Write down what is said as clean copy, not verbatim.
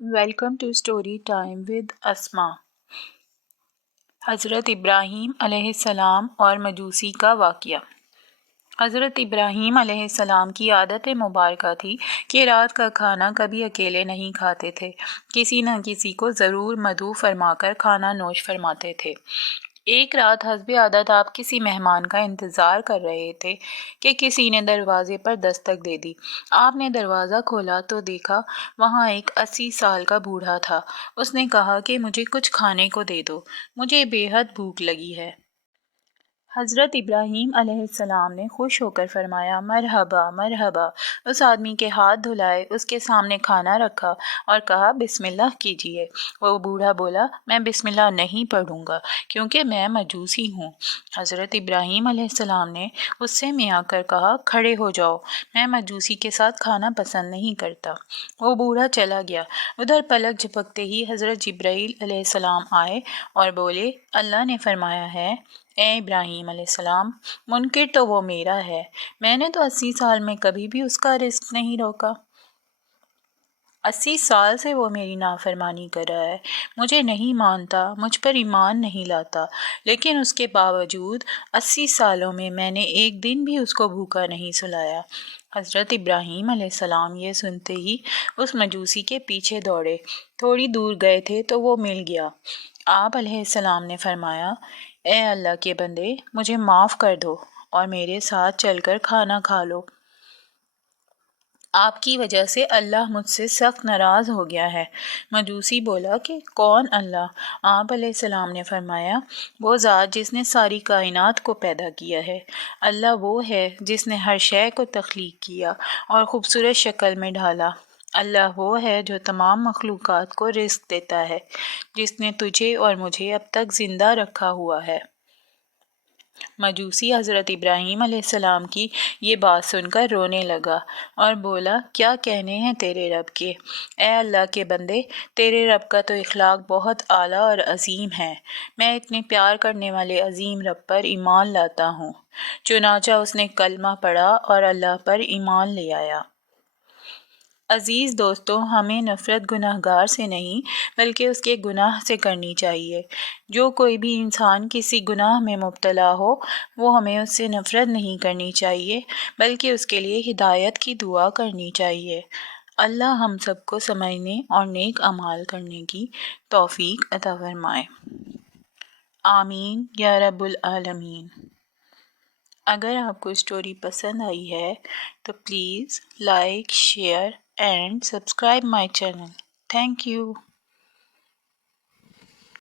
Welcome to story time with Asma. حضرت ابراہیم علیہ السلام اور مجوسی کا واقعہ۔ حضرت ابراہیم علیہ السلام کی عادت مبارکہ تھی کہ رات کا کھانا کبھی اکیلے نہیں کھاتے تھے، کسی نہ کسی کو ضرور مدعو فرما کر کھانا نوش فرماتے تھے۔ ایک رات حسب عادت آپ کسی مہمان کا انتظار کر رہے تھے کہ کسی نے دروازے پر دستک دے دی۔ آپ نے دروازہ کھولا تو دیکھا وہاں ایک 80 سال کا بوڑھا تھا۔ اس نے کہا کہ مجھے کچھ کھانے کو دے دو، مجھے بے حد بھوک لگی ہے۔ حضرت ابراہیم علیہ السلام نے خوش ہو کر فرمایا، مرحبا مرحبا۔ اس آدمی کے ہاتھ دھلائے، اس کے سامنے کھانا رکھا اور کہا بسم اللہ کیجئے۔ وہ بوڑھا بولا، میں بسم اللہ نہیں پڑھوں گا کیونکہ میں مجوسی ہوں۔ حضرت ابراہیم علیہ السلام نے غصے میں آ کر کہا، کھڑے ہو جاؤ، میں مجوسی کے ساتھ کھانا پسند نہیں کرتا۔ وہ بوڑھا چلا گیا۔ ادھر پلک جھپکتے ہی حضرت جبرائیل علیہ السلام آئے اور بولے، اللہ نے فرمایا ہے، اے ابراہیم علیہ السلام، منکر تو وہ میرا ہے، میں نے تو 80 سال میں کبھی بھی اس کا رزق نہیں روکا۔ 80 سال سے وہ میری نافرمانی کر رہا ہے، مجھے نہیں مانتا، مجھ پر ایمان نہیں لاتا، لیکن اس کے باوجود 80 سالوں میں نے ایک دن بھی اس کو بھوکا نہیں سلایا۔ حضرت ابراہیم علیہ السلام یہ سنتے ہی اس مجوسی کے پیچھے دوڑے۔ تھوڑی دور گئے تھے تو وہ مل گیا۔ آپ علیہ السلام نے فرمایا، اے اللہ کے بندے، مجھے معاف کر دو اور میرے ساتھ چل کر کھانا کھا لو۔ آپ کی وجہ سے اللہ مجھ سے سخت ناراض ہو گیا ہے۔ مجوسی بولا کہ کون اللہ؟ آپ علیہ السلام نے فرمایا، وہ ذات جس نے ساری کائنات کو پیدا کیا ہے۔ اللہ وہ ہے جس نے ہر شے کو تخلیق کیا اور خوبصورت شکل میں ڈھالا۔ اللہ وہ ہے جو تمام مخلوقات کو رزق دیتا ہے، جس نے تجھے اور مجھے اب تک زندہ رکھا ہوا ہے۔ مجوسی حضرت ابراہیم علیہ السلام کی یہ بات سن کر رونے لگا اور بولا، کیا کہنے ہیں تیرے رب کے؟ اے اللہ کے بندے، تیرے رب کا تو اخلاق بہت اعلیٰ اور عظیم ہے، میں اتنے پیار کرنے والے عظیم رب پر ایمان لاتا ہوں۔ چنانچہ اس نے کلمہ پڑھا اور اللہ پر ایمان لے آیا۔ عزیز دوستو، ہمیں نفرت گناہ گار سے نہیں بلکہ اس کے گناہ سے کرنی چاہیے۔ جو کوئی بھی انسان کسی گناہ میں مبتلا ہو، وہ ہمیں اس سے نفرت نہیں کرنی چاہیے بلکہ اس کے لیے ہدایت کی دعا کرنی چاہیے۔ اللہ ہم سب کو سمجھنے اور نیک اعمال کرنے کی توفیق عطا فرمائے۔ آمین یا رب العالمین۔ اگر آپ کو اسٹوری پسند آئی ہے تو please like, share and subscribe my channel. Thank you.